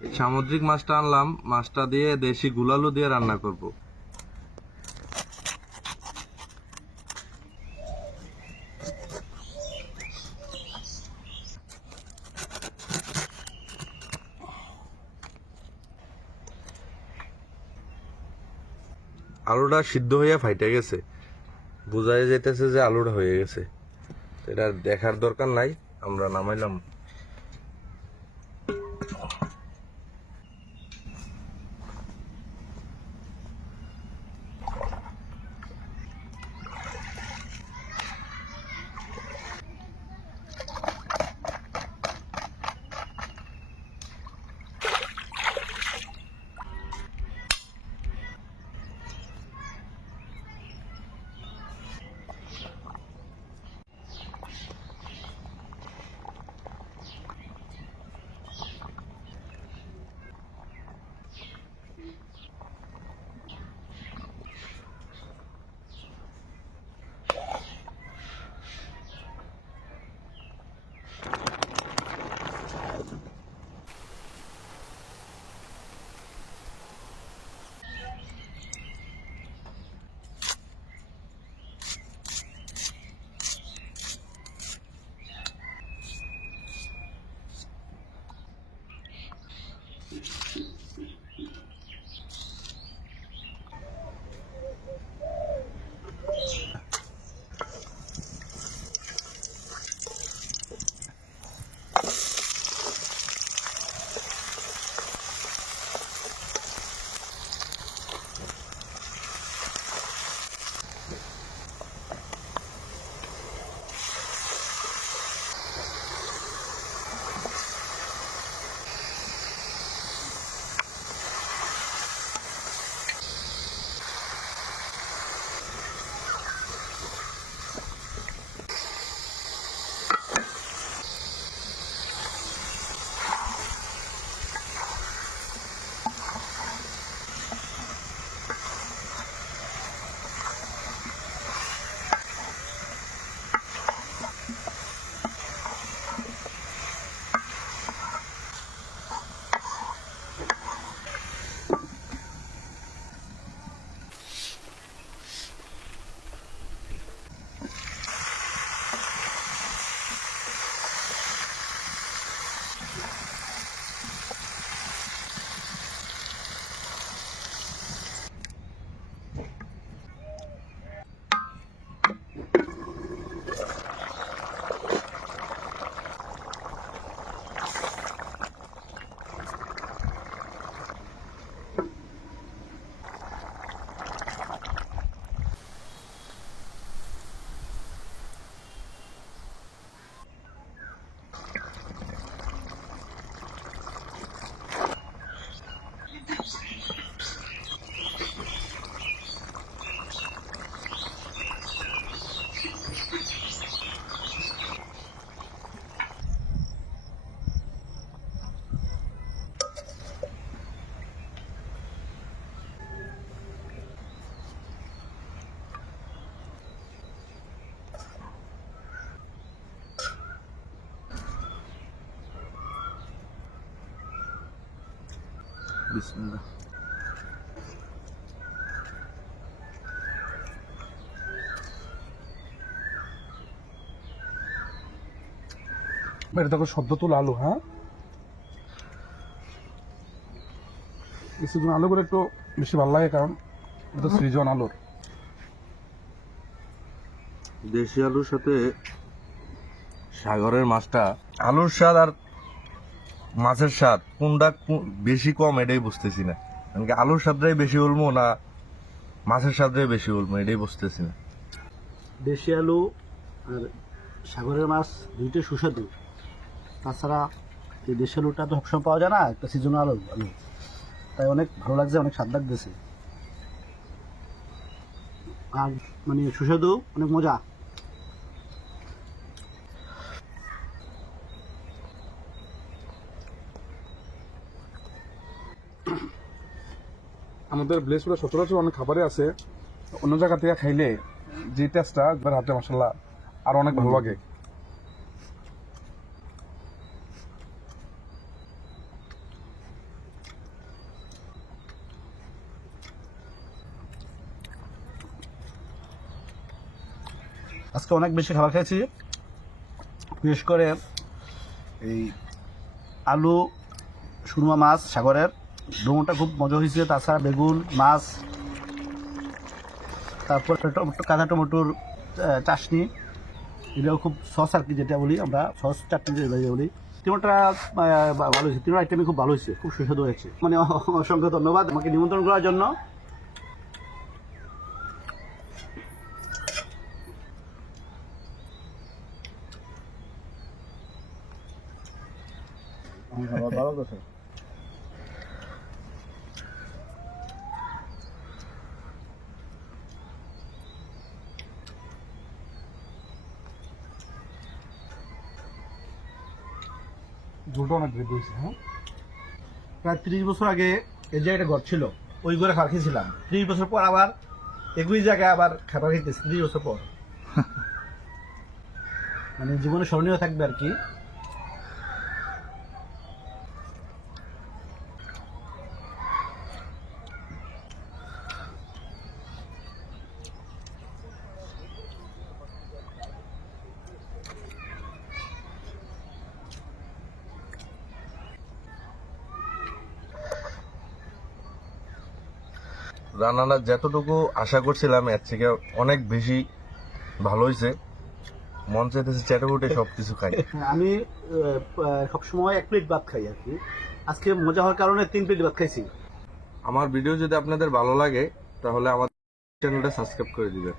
সামুদ্রিক মাছটা আনলাম, মাছটা দিয়ে দেশি গুলালু দিয়ে রান্না করব। আলুটা সিদ্ধ হইয়া ফাইটে গেছে, বোঝাই যাইতেছে যে আলুটা হয়ে গেছে। এটা দেখার দরকার নাই, আমরা নামাইলাম। বিসমিল্লাহ। এটা দেখো সদ্য তোলা আলু। হ্যাঁ, কিছুদিন আলু করে একটু বেশি ভালো লাগে, কারণ এটা সৃজন আলুর। দেশি আলুর সাথে সাগরের মাছটা, আলুর স্বাদ আর মাছের স্বাদ কোনটা বেশি কম এটাই বুঝতেছি না। মানে আলুর স্বাদটাই বেশি বলবো না মাছের স্বাদটাই বেশি বলবো, এটাই বুঝতেছি না। দেশি আলু আর সাগরের মাছ দুইটাই সুস্বাদু। তাছাড়া এই দেশি আলুটা তো সবসময় পাওয়া যায় না, একটা সিজনাল আলু, তাই অনেক ভালো লাগছে, অনেক স্বাদ লাগতেছে। আর মানে সুস্বাদু, অনেক মজা। আমাদের ব্লেসপুরে সচরাচর অনেক খাবারে আছে, অন্য জায়গা থেকে খাইলে যে টেস্টটা একবার হাতে মশলা আর অনেক ভালো লাগে। আজকে অনেক বেশি খাবার খেয়েছি, বিশেষ করে এই আলু, সুরমা মাছ সাগরের ডোমোটা খুব মজা হয়েছে। তাছাড়া বেগুন, মাছ, তারপর কাঁচা টমেটোর চাশনি, এটাও খুব সস আর কি, যেটা বলি আমরা সস চাটনি যেটা বলি। তিনটা ভালো হয়েছে, তিনটা আইটেমই খুব ভালো হয়েছে, খুব সুস্বাদু হয়েছে। মানে অসংখ্য ধন্যবাদ আমাকে নিমন্ত্রণ করার জন্য। ভালো কথা। ঝোলটা অনেক গ্রেভি হয়েছে। হ্যাঁ, প্রায় 30 বছর আগে এই জায়গাটা ঘর ছিল, ওই ঘরে খাবার খেয়েছিলাম। 30 বছর পর আবার একই জায়গায় আবার খাবার খেতেছি 30 বছর পর। মানে জীবনে স্মরণীয় থাকবে আর কি। রান্নাটা যতটুকু আশা করছিলাম এর থেকে অনেক বেশি ভালো হয়েছে। মন চাইতেছে চেটে উঠে সবকিছু খাই। আমি সবসময় 1 প্লেট ভাত খাই আর কি। আজকে মজা হওয়ার কারণে 3 প্লেট ভাত খাইছি। আমার ভিডিও যদি আপনাদের ভালো লাগে তাহলে আমার চ্যানেলটা সাবস্ক্রাইব করে দিবেন।